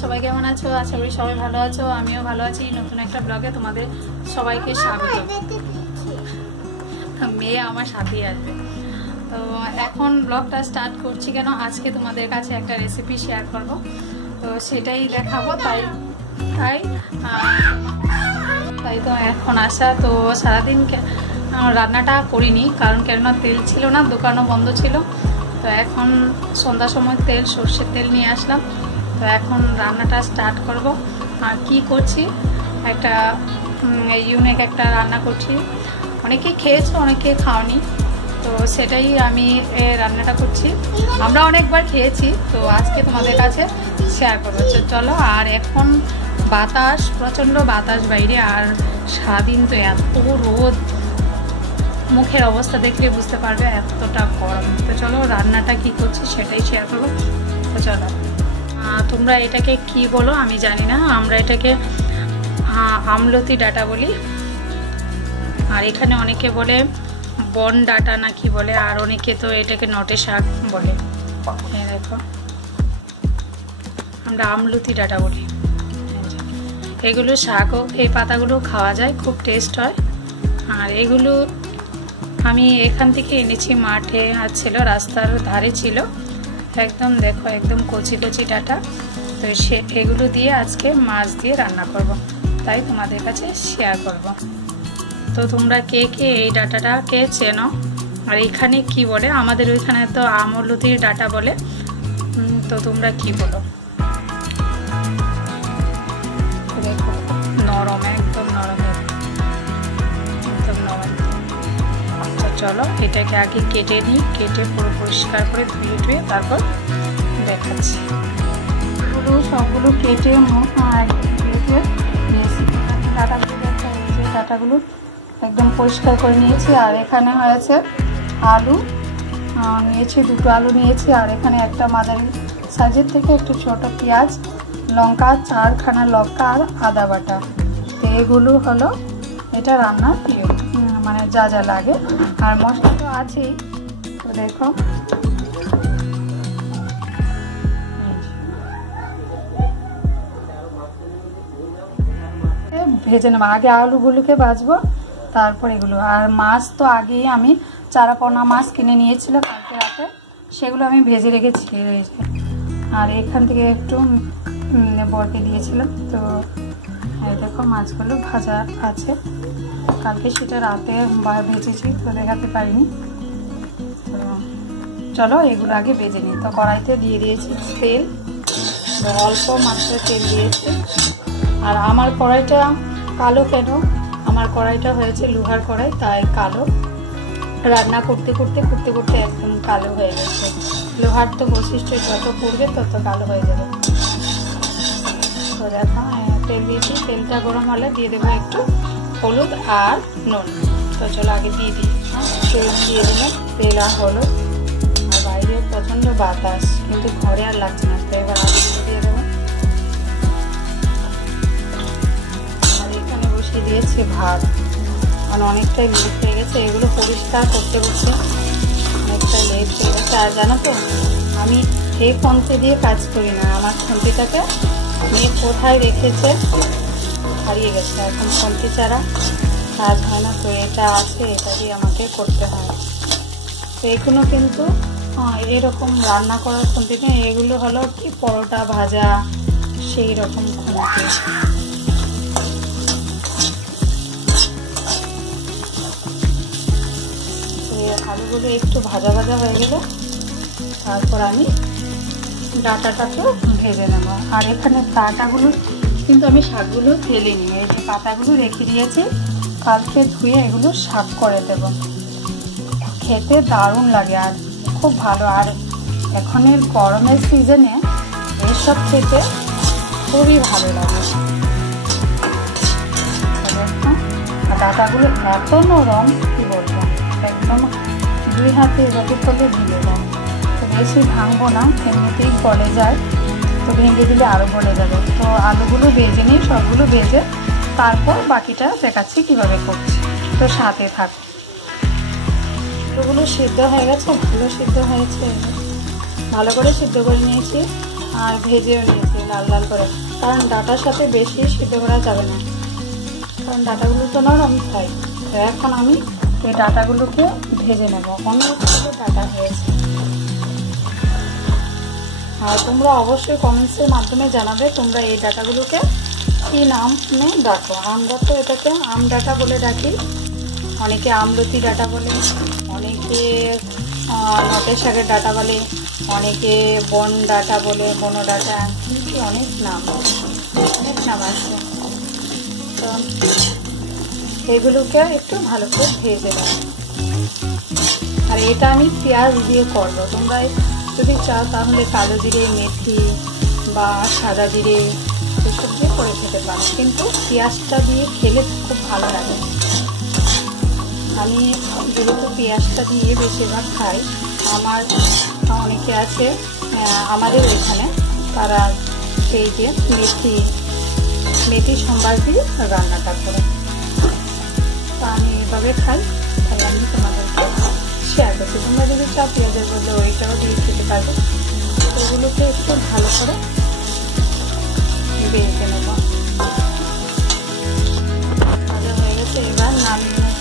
সবাই কেমন আছো? আশা করি সবাই ভালো আছো, আমিও ভালো আছি। নতুন একটা ব্লগে তোমাদের সবাইকে স্বাগত। মেয়ে আমার সাথেই আসবে। তো এখন ব্লগটা স্টার্ট করছি কেন, আজকে তোমাদের কাছে একটা রেসিপি শেয়ার করব, তো সেটাই দেখাবো। তাই তো এখন আসা। তো সারাদিন রান্নাটা করিনি, কারণ কেননা তেল ছিল না, দোকানও বন্ধ ছিল। তো এখন সন্ধ্যার সময় সর্ষের তেল নিয়ে আসলাম। তো এখন রান্নাটা স্টার্ট করব। আর কি করছি, একটা ইউনিক একটা রান্না করছি। অনেকেই খেয়েছো, অনেকে খাওনি, তো সেটাই আমি রান্নাটা করছি। আমরা অনেকবার খেয়েছি, তো আজকে তোমাদের কাছে শেয়ার করবো। চলো। আর এখন বাতাস, প্রচণ্ড বাতাস বাইরে, আর সারাদিন তো এত রোদ, মুখের অবস্থা দেখলে বুঝতে পারবে এতটা গরম। তো চলো রান্নাটা কি করছি সেটাই শেয়ার করবো। তো চলো। তোমরা এটাকে কি বলো আমি জানি না, আমরা এটাকে আমলতি ডাঁটা বলি, আর এখানে অনেকে বলে বন ডাঁটা না কি বলে, আর অনেকে তো এটাকে নটে শাক বলে। দেখো, আমরা আমলতি ডাঁটা বলি। এগুলো শাকও, এই পাতাগুলো খাওয়া যায়, খুব টেস্ট হয়। আর এগুলো আমি এখান থেকে এনেছি, মাঠে ছিল, রাস্তার ধারে ছিল একদম। দেখো একদম কচি কচি ডাঁটা। তো এগুলো দিয়ে আজকে মাছ দিয়ে রান্না করব, তাই তোমাদের কাছে শেয়ার করব। তো তোমরা কে কে এই ডাঁটাটাকে চেনো, আর এখানে কি বলে? আমাদের ওইখানে তো আমলতির ডাঁটা বলে। তো তোমরা কি বলো? দেখো নরম, একদম নরম, একদম নরম। আচ্ছা চলো এটাকে আগে কেটে নিই, কেটে পুরো পরিষ্কার করে ধুয়ে তারপর দেখাচ্ছি। সবগুলো কেটে নিয়েছি, ডাঁটাগুলো একদম পরিষ্কার করে নিয়েছি। আর এখানে হয়েছে আলু নিয়েছি, 2টো আলু নিয়েছি। আর এখানে একটা মাঝারি সাইজের থেকে একটু ছোট পেঁয়াজ, লঙ্কা 4খানা লঙ্কা, আর আদা বাটা। তো এগুলো হলো এটা রান্নার প্রিয়, মানে যা যা লাগে। আর মশলা তো আছেই। তো দেখো ভেজে নেবো, আগে আলুগুলোকে ভাজবো, তারপর এগুলো। আর মাছ তো আগেই আমি চারাপোনা মাছ কিনে নিয়েছিলাম কালকে রাতে, সেগুলো আমি ভেজে রেখেছি। আর এখান থেকে একটু বরকে দিয়েছিলাম। তো দেখো মাছগুলো ভাজা আছে, কালকে সেটা রাতে ভেজেছি, তো দেখাতে পারিনি। তো চলো এগুলো আগে ভেজে নিই। তো কড়াইতে দিয়ে দিয়েছি তেল, অল্প মাত্রায় তেল দিয়েছি। আর আমার কড়াইটা কালো কেন? আমার কড়াইটা হয়েছে লোহার কড়াই, তাই কালো। রান্না করতে করতে একদম কালো হয়ে গেছে। লোহার তো বৈশিষ্ট্য, যত পড়বে তত কালো হয়ে যাবে। তো দেখো তেল দিয়েছি, তেলটা গরম হলে দিয়ে দেবো একটু হলুদ আর নুন। তো চলো আগে দিয়ে দিই, তেল দিয়ে দিলাম, তেল আর হলুদ। আর বাইরে প্রচণ্ড বাতাস, কিন্তু ঘরে আর লাগছে না। তো এবার আগে দিয়ে দেবো। আর এখানে বসিয়ে দিয়েছি ভাত, মানে অনেকটাই লেট হয়ে গেছে। এগুলো পরিষ্কার করতে অনেকটাই লেট হয়ে গেছে। আর জানো তো, আমি এই ফোনটি দিয়ে কাজ করি না, আমার ফোনটিটাকে মেয়ে কোথায় রেখেছে, হারিয়ে গেছে। এখন ফোনটি ছাড়া কাজ হয় না, তো এটা আছে, এটা দিয়ে আমাকে করতে হয়। তো এগুলো কিন্তু এরকম রান্না করার খুন্তি নেই, এগুলো হলো কি পরোটা ভাজা সেই রকম খুন্তি। আলুগুলো একটু ভাজা ভাজা হয়ে গেলে তারপর আমি ডাঁটাটাকেও ভেজে নেব। আর এখানে ডাঁটাগুলো কিন্তু আমি শাকগুলো ফেলে নিই, এই যে পাতাগুলো রেখে দিয়েছি, কালকে ধুয়ে এগুলো শাক করে দেব। খেতে দারুণ লাগে আর খুব ভালো। আর এখনের গরমের সিজনে এইসব খেতে খুবই ভালো লাগে। আর ডাঁটাগুলো এত নরম, কি বলবো, একদম 2 হাতে এভাবে করলে ভেঙে যায়। তো বেশি ভাঙবো না, এমনিতেই গলে যায়, তো ভেঙে দিলে আরও গলে যাবে। তো আলুগুলো ভেজে নিই, সবগুলো ভেজে তারপর বাকিটা দেখাচ্ছি কীভাবে করছি। তো সাথে থাক। আলুগুলো সিদ্ধ হয়ে গেছে, ভালো সিদ্ধ হয়েছে, ভালো করে সিদ্ধ করে নিয়েছি। আর ভেজেও নিয়েছি লাল লাল করে, কারণ ডাটার সাথে বেশি সিদ্ধ করা যাবে না, কারণ ডাটাগুলো তো নরম খাই। তো এখন আমি এই ডাটাগুলোকে ভেজে নেব, অন্য ডাটা হয়েছে। আর তোমরা অবশ্যই কমেন্টসের মাধ্যমে জানাবে তোমরা এই ডাটাগুলোকে কী নামে ডাকো। আমরা তো এটাকে আম ডাটা বলে ডাকি, অনেকে আমলতি ডাটা বলে, অনেকে নটের শাকের ডাটা বলে, অনেকে বন ডাটা বলে, বন ডাটা, কিন্তু অনেক নাম আছে। তো এগুলোকে একটু ভালো করে ভেজে নেব। আর এটা আমি পেঁয়াজ দিয়ে করবো, তোমরা যদি চাও তাহলে কালো জিরে, মেথি বা সাদা জিরে এসব দিয়ে করে খেতে পারো, কিন্তু পেঁয়াজটা দিয়ে খেলে খুব ভালো লাগে। আমি যেহেতু পেঁয়াজটা দিয়ে বেশিরভাগ খাই, আমার অনেকে আছে আমাদের এখানে তারা এই যে মেথি সম্বার দিয়ে রান্নাটা করে, তা আমি এভাবে খাই, তাহলে আমি তোমাদেরকে শেয়ার করছি। তোমরা যদি চাও পেঁয়াজের বদলে ওইটাও দিয়ে খেতে পারবে। ওগুলোকে একটু ভালো করে বেজে নেব। ভাজা হয়ে গেছে, এবার নামিয়ে নেব।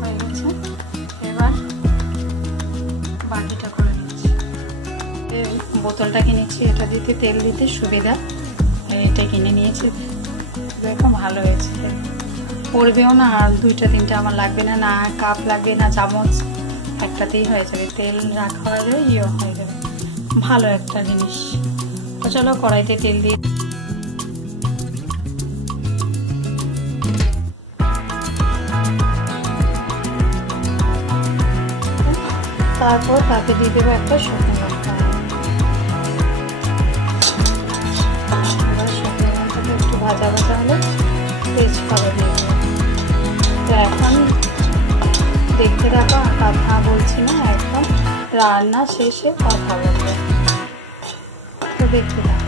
হয়ে গেছে, এবার বাটিটা করে নিচ্ছি। বোতলটা কিনেছি, এটা দিতে তেল দিতে সুবিধা, এটা কিনে নিয়েছি। দেখো ভালো হয়েছে, পড়বেও না, আর 2-3টা আমার লাগবে না, না কাপ লাগবে না চামচ, একটাতেই হয়ে যাবে। তেল রাখা হয়ে যাবে, ইয়ে হয়ে যাবে, ভালো একটা জিনিস। তো চলো কড়াইতে তেল দিয়ে তারপর তাতে দিয়ে দেবো একটা শুকনো লঙ্কা। এবার শুকনো লঙ্কাটা একটু ভাজা ভাজা হলে তেজপাতা দিয়ে দেবো। তো এখন দেখতে থাকো, কথা বলছি না, একদম রান্না শেষে কথা বলবো, তো দেখতে থাকো।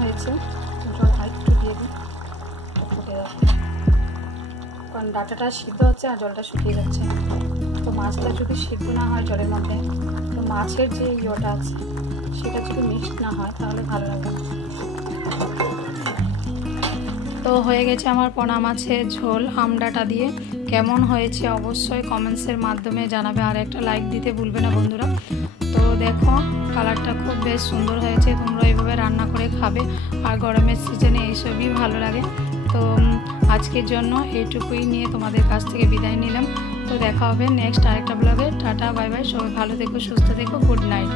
হয়েছে, জল একটু দিয়ে দিই, ফুটে যাচ্ছে, কারণ ডাঁটাটা সিদ্ধ হচ্ছে আর জলটা শুকিয়ে যাচ্ছে। তো মাছটা যদি সিদ্ধ না হয় জলের মধ্যে, তো মাছের যে ইয়েটা আছে সেটা যদি মিক্সড না হয় তাহলে ভালো লাগবে। তো হয়ে গেছে আমার পোনা মাছের ঝোল আমডাটা দিয়ে। কেমন হয়েছে অবশ্যই কমেন্টসের মাধ্যমে জানাবে, আর একটা লাইক দিতে ভুলবে না বন্ধুরা। তো দেখো কালারটা খুব বেশ সুন্দর হয়েছে, তোমরা এইভাবে রান্না করে খাবে, আর গরমের সিজনে এইসবই ভালো লাগে। তো আজকের জন্য এইটুকুই নিয়ে তোমাদের কাছ থেকে বিদায় নিলাম। তো দেখা হবে নেক্সট আরেকটা ব্লগে। টাটা বাই বাই, সবাই ভালো থেকো, সুস্থ থেকো, গুড নাইট।